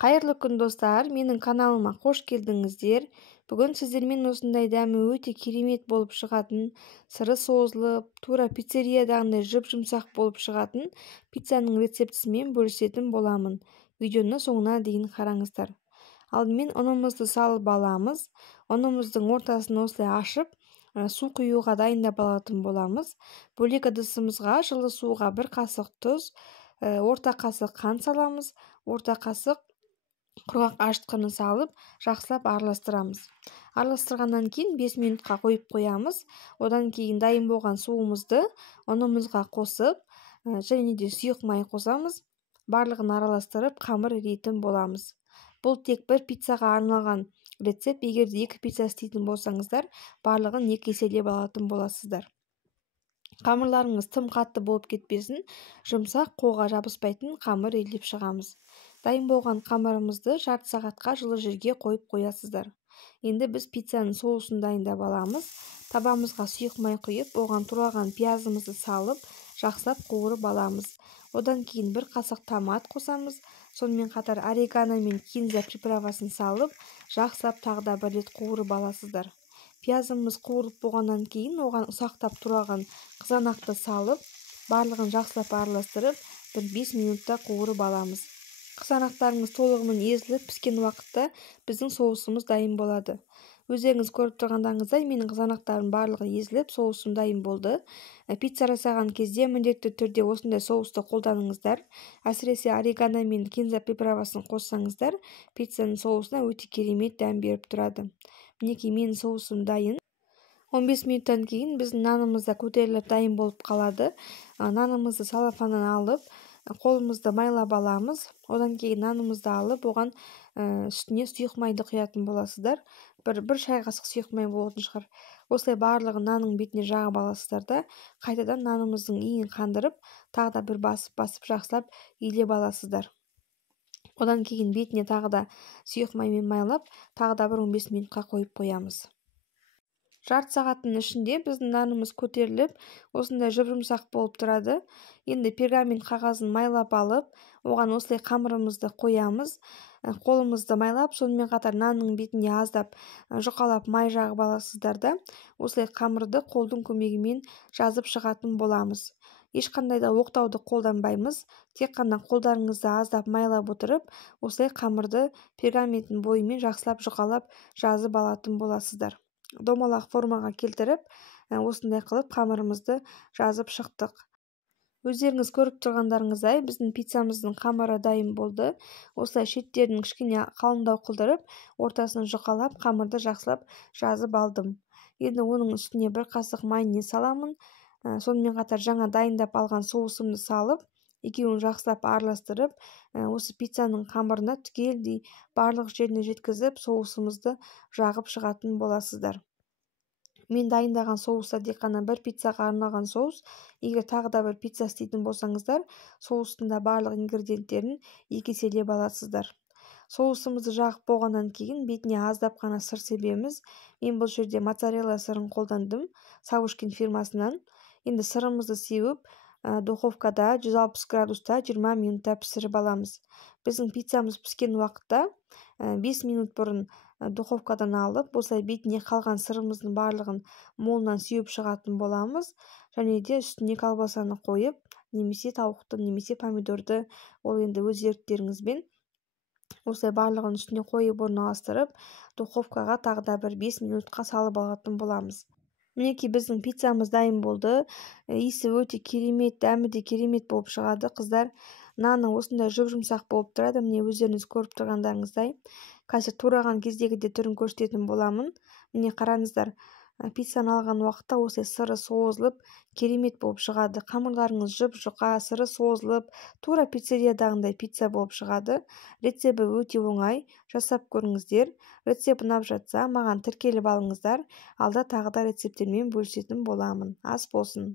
Қайырлы күн достар, менің каналыма қош келдіңіздер. Бүгін сіздермен осындай дәмі өте керемет болып шығатын, сыры созылып, тура пиццериядағындай жып-жұмсақ болып шығатын пиццаның рецептісімен бөлісетін боламын. Видеоны соңына дейін қараңыздар. Алдымен ұнымызды салып аламыз. Ұнымыздың ортасын осылай ашып, су құюға дайындап алатын боламыз. Бөлек ыдысымызға жылы суға 1 қасық тұз, орта қасық қант саламыз. Орта қасық құрғақ ашытқыны салып, жақсылап араластырамыз. Араластырғаннан кейін 5 минутқа қойып қоямыз. Одан кейін дайын болған суымызды ұнымызға қосып, және де сұйық май қосамыз. Барлығын араластырып, қамыр илейтін боламыз. Бұл тек бір пиццаға арналған рецепт. Егер де 2 пицца істейтін болсаңыздар, барлығын 2 еселеп алатын боласыздар. Қамырларыңыз тым қатты болып кетпесін, жұмсақ, қолға жабыспайтын қамыр илеп шығамыз. Дайын болған қамырымызды жарты сағатқа жылы жерге қойып қоясыздар. Енді біз пиццаның соусын дайындап аламыз. Табамызға сұйық май құйып, оған тураған пиязымызды салып, жақсылап қуырып аламыз. Одан кейін 1 қасық томат қосамыз. Сонымен қатар орегано мен кинза приправасын салып, жақсылап тағы да 1 рет қуырып аласыздар. Пиязымыз қуырып болғаннан кейін оған ұсақтап тураған қызанақты салып, барлығын жақсылап араластырып, 5 минутта қуырып аламыз. Қызанақтарыңыз толығымен езіліп піскен уақытта біздің соусымыз дайын болады. Өздеріңіз көріп тұрғандарыңыздай, менің қызанақтарым барлығы езіліп, соусым дайын болды. Пицца жасаған кезде міндетті түрде осындай соусты қолданыңыздар. Әсіресе орегано мен кинза приправасын қоссаңыздар, пиццаның соусына өте керемет дәм беріп тұрады. Мінекей менің соусым дайын. 15 минуттан кейін біздің нанымыз да көтеріліп дайын болып қалады. Нанымызды салафаннан алып, қолымызды майлап аламыз. Одан кейін нанымызды алып, оған үстіне сұйық майды құятын боласыздар. Бір шай қасық сұйық май болатын шығар. Осылай барлығы нанның бетіне жағып аласыздар да, қайтадан нанымыздың иін қандырып, тағы да бір басып жақсылап илеп аласыздар. Одан кейін бетіне тағы да сұйық маймен майлап, тағы да 15 минутқа қойып қоямыз. Жарты сағаттың ішінде біздің нанымыз көтеріліп, осындай жып-жұмсақ болып тұрады. Енді пергамент қағазын майлап алып, оған осылай қамырымызды қоямыз. Қолымызды майлап, сонымен қатар нанның бетіне аздап жұқалап май жағып аласыздар да, осылай қамырды қолдың көмегімен жазып шығатын боламыз. Ешқандай да оқтауды қолданбаймыз. Тек қана қолдарыңызды аздап майлап отырып, осылай қамырды пергаменттің бойымен жақсылап жұқалап жазып алатын боласыздар. Домалақ формаға келтіріп, осындай қылып қамырымызды жазып шықтық. Өздеріңіз көріп тұрғандарыңыздай, біздің пиццамыздың қамыры дайын болды. Осылай шеттерін кішкене қалыңдау қылдырып, ортасын жұқалап, қамырды жақсылап жазып алдым. Енді оның үстіне 1 қасық майонез саламын. Сонымен қатар жаңа дайындап алған соусымды салып, екеуін жақсылап араластырып, осы пиццаның қамырына түгелдей барлық жеріне жеткізіп, соусымызды жағып шығатын боласыздар. Мен дайындаған соуста тек қана 1 пиццаға арналған соус. Егер тағы да 1 пицца істейтін болсаңыздар, соустың да барлық ингредиенттерін 2 еселеп аласыздар. Соусымызды жағып болғаннан кейін бетіне аздап қана сыр себеміз. Мен бұл жерде моцарелла сырын қолдандым, Савушкин фирмасынан. Енді сырымызды сеуіп, духовкада 160 градуста 20 минутта пісіріп аламыз. Біздің пиццамыз піскен уақытта 5 минут бұрын духовкадан алып, осылай бетіне қалған сырымыздың барлығын молынан сеуіп шығатын боламыз. Және де үстіне колбасаны қойып, немесе тауықты, немесе помидорды, ол енді өз еріктеріңізбен осылай барлығын үстіне қойып орналастырып, духовкаға тағы да 5 минутқа салып алатын боламыз. Мінекей біздің пиццамыз дайын болды. Иісі өте керемет, дәмі де керемет болып шығады, қыздар. Наны осындай жып-жұмсақ болып тұрады. Міне өздеріңіз көріп тұрғандарыңыздай. Қазір тураған кездегі де түрін көрсететін боламын. Міне қараңыздар. Пиццаны алған уақытта осылай сыры созылып, керемет болып шығады. Қамырларыңыз жып-жұқа, сыры созылып, тура пиццериядағындай пицца болып шығады. Рецебі өте оңай, жасап көріңіздер. Рецепт ұнап жатса, маған тіркеліп алыңыздар. Алда тағы да рецепттермен бөлісетін боламын. Ас болсын.